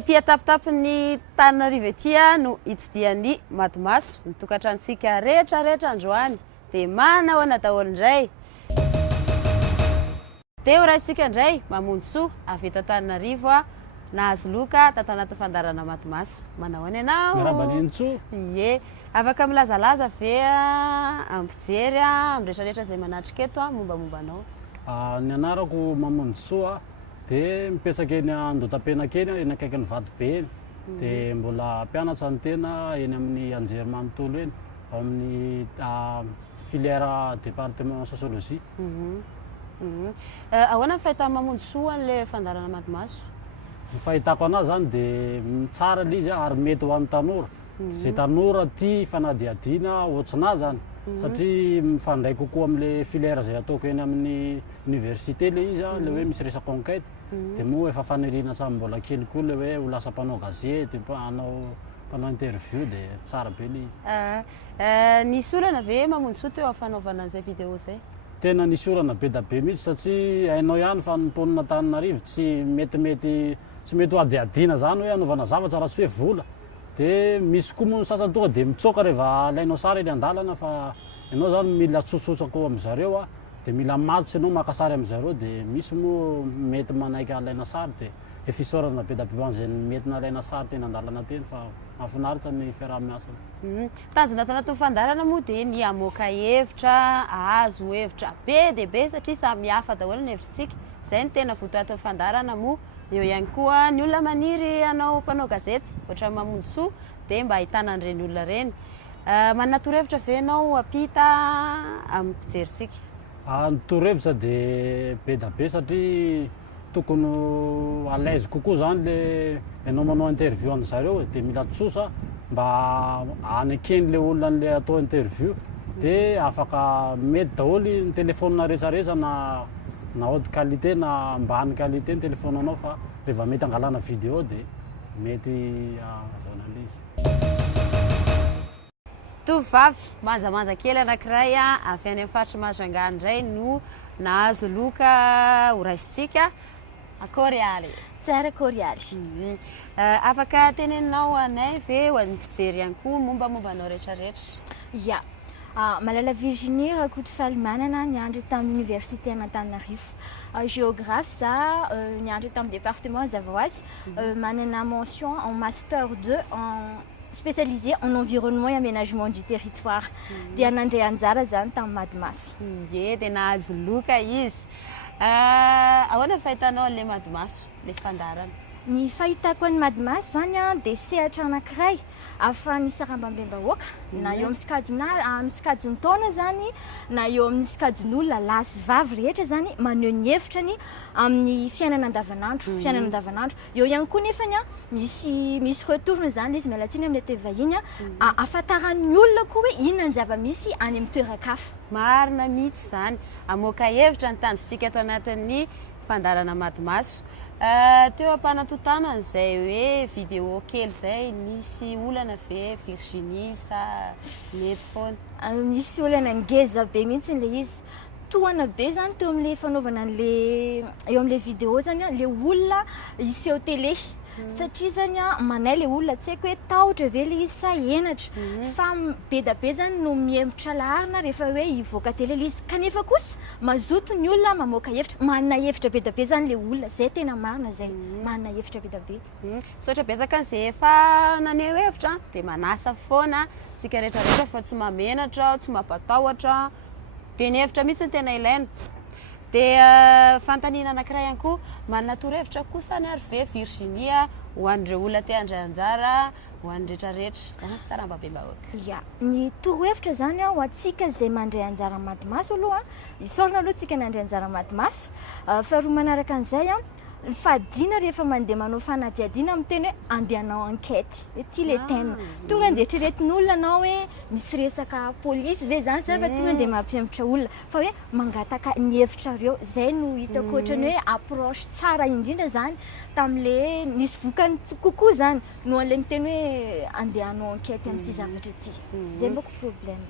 ety atapitapin'ny Tamin'ireo ety no hitsidian'ny Madimaso ny tokantrantsika rehetrarehetra androany dia manahoana daholo indray. Dia horaisika indray mamonjy soa avy eto Tamin'ireo nahazo loka tato anaty fandarana Madimaso. Manahoana ianao? Mirabanintso. Ie, afaka milazalaza ve ampijery amin'ny rehetrarehetra izay manatrika eto mombamombanao? Ny anarako mamonjy soa dia mipetraka eny Andotapena keny eny akaikin'ny Vatobe eny. Dia mbola mpianatra ny tena eny amin'ny anjerimanontolo eny ao amin'ny filière département sociologie. Ahoana ny fahitana mamonjy soa an'ilay fandarana Madimaso? Ny fahitako anazy zany dia tsara ilay izy ary mety ho an'ny tanora. Izay tanora tia fanadihadiana ohatranazy zany satria mifandray kokoa amin'ilay filière izay ataoko eny amin'ny université ilay izy ilay hoe misy resaka enquête. Dia moa efa faniriana samy mbola kely koa ilay hoe ho lasa mpanao gazety, mpanao interview dia tsara be ilay izy. Nisy olana ve mamonjy soa teo fanaovana an'izay vidéo izay? Tena nisy olana be da be mihitsy satria hainao ihany fa nimponina Tamin'ireo tsy mety ho adiadiana zany hoe anaovana zavatra raha tsy hoe vola. Dia misy koa moa sasany tonga dia mitsoaka rehefa alainao sary eny an-dalana fa ianao zany mila tsotsotsako amin'izareo dia mila matotra ianao maka sary amin'izareo dia misy moa mety manaiky alaina sary dia efa isaorana be da be hoan'izay mety nalaina sary teny an-dalana teny fa mahafinaritra ny fiaraha-miasana. Tanjona ato anatin'ny fandarana moa dia ny hamoaka hevitra, ahazo hevitra be dia be satria samy hafa daholo ny hevitrintsika. Izay ny tena voto ato fandarana moa. Eo ihany koa ny olona maniry hanao mpanao gazety ohatra mamonjy soa dia mba ahitana an'ireny olona ireny. Manana torohevitra ve ianao ampita amin'ny mpijeritsika? Ny torohevitra dia be da be satria tokony à l'aise kokoa zany le ianao manao interview an'izareo dia mila tsosa mba hanekeny ilay olona an'ilay atao interview dia afaka mety daholo ny telefonina rehetrarehetra na haute qualité na ambany qualité ny telefonanao fa rehefa mety angalana vidéo dia mety journaliste. Tovovavy manjamanja kely anankiray avy any amin'ny faritry Majunga indray no nahazo loka ho raisitsika. Akory aly? Tsara korialy. Afaka teneninao anay ve ho an'ny fijery ihany koa mombamombanao rehetrarehetra? Ya. Malala Virginie rakoto manana niandry tamin'ny université Antananarivo. Géographe ça, niandry tamin'ny département Zavaoazy, manana mention en master 2 en spécialisé en environnement et aménagement du territoire. Dia nandray anjara zany tamin'ny Madimaso. Ie, dia nahazo loka izy. Ahoana ny fahitanao an'ilay Madimaso, ilay fandarana? Ny fahitako an'i Madimaso zany dia sehatra anankiray ahafahan'ny sarambabem-bahoaka na eo amin'ny sikajiny taona zany na eo amin'ny sikajin'olona lahy sy vavy rehetra zany maneho ny hevitrany amin'ny fiainana andavanandro. Eo ihany koa nefany misy retourne zany izy miala tsiny amin'ilay tevahiny ahafantaran'ny olona koa hoe inona ny zava-misy any amin'ny toeran-kafa. Marina mihitsy zany hamoaka hevitra ny tanjontsika ato anatin'ny fandarana Madimaso. Teo ampanatotana izay hoe vidéo kely izay nisy olana ve Virginie sa mety foana? Misy olana ngeza be mihitsy ilay izy. Tohana be zany teo amin'ilay fanaovana eo amin'ilay vidéo zany ilay olona iseho télé. Satria zany manay ilay olona tsy haiko hoe tahotra ve ilay izy sa henatra fa be da be zany no mihembotra laharina rehefa hoe hivoaka télé ilay izy kanefa kosa mazoto ny olona mamoaka hevitra, manana hevitra be da be zany ilay olona zay tena marina zay, manana hevitra be da be. Misaotra betsaka izay efa naneho hevitra dia manasa foana tsika rehetrarehetra fa tsy mamenatra, tsy mampatahotra dia ny hevitra mihitsy ny tena ilaina. Dia fantaniana anankiray ihany koa manana torohevitra kosa ny ary ve Virginie ho an'ireo olona te handray anjara ho an'ny rehetrarehetra ho an'ny sarambabem-bahoaka? Ya, ny torohevitra zany ho antsika izay mandray anjara Madimaso aloha isaorina aloha tsika ny handray anjara Madimaso. Faharoa manaraka an'izay fadina rehefa mandeha manao fanadihadiana amin'ny teny hoe andeha hanao enquête hoe ty le thème tonga dia eritreretin'olona anao hoe misy resaka polisy ve zany sa fa tonga dia mampihemotra olona fa hoe mangataka ny hevitrareo zay no hitako ohatrany hoe approche tsara indrindra zany tamin'ilay nisy vokany kokoa zany no an'ilay miteny hoe andeha hanao enquête amin'ity zavatra ity. Zay mboko problème.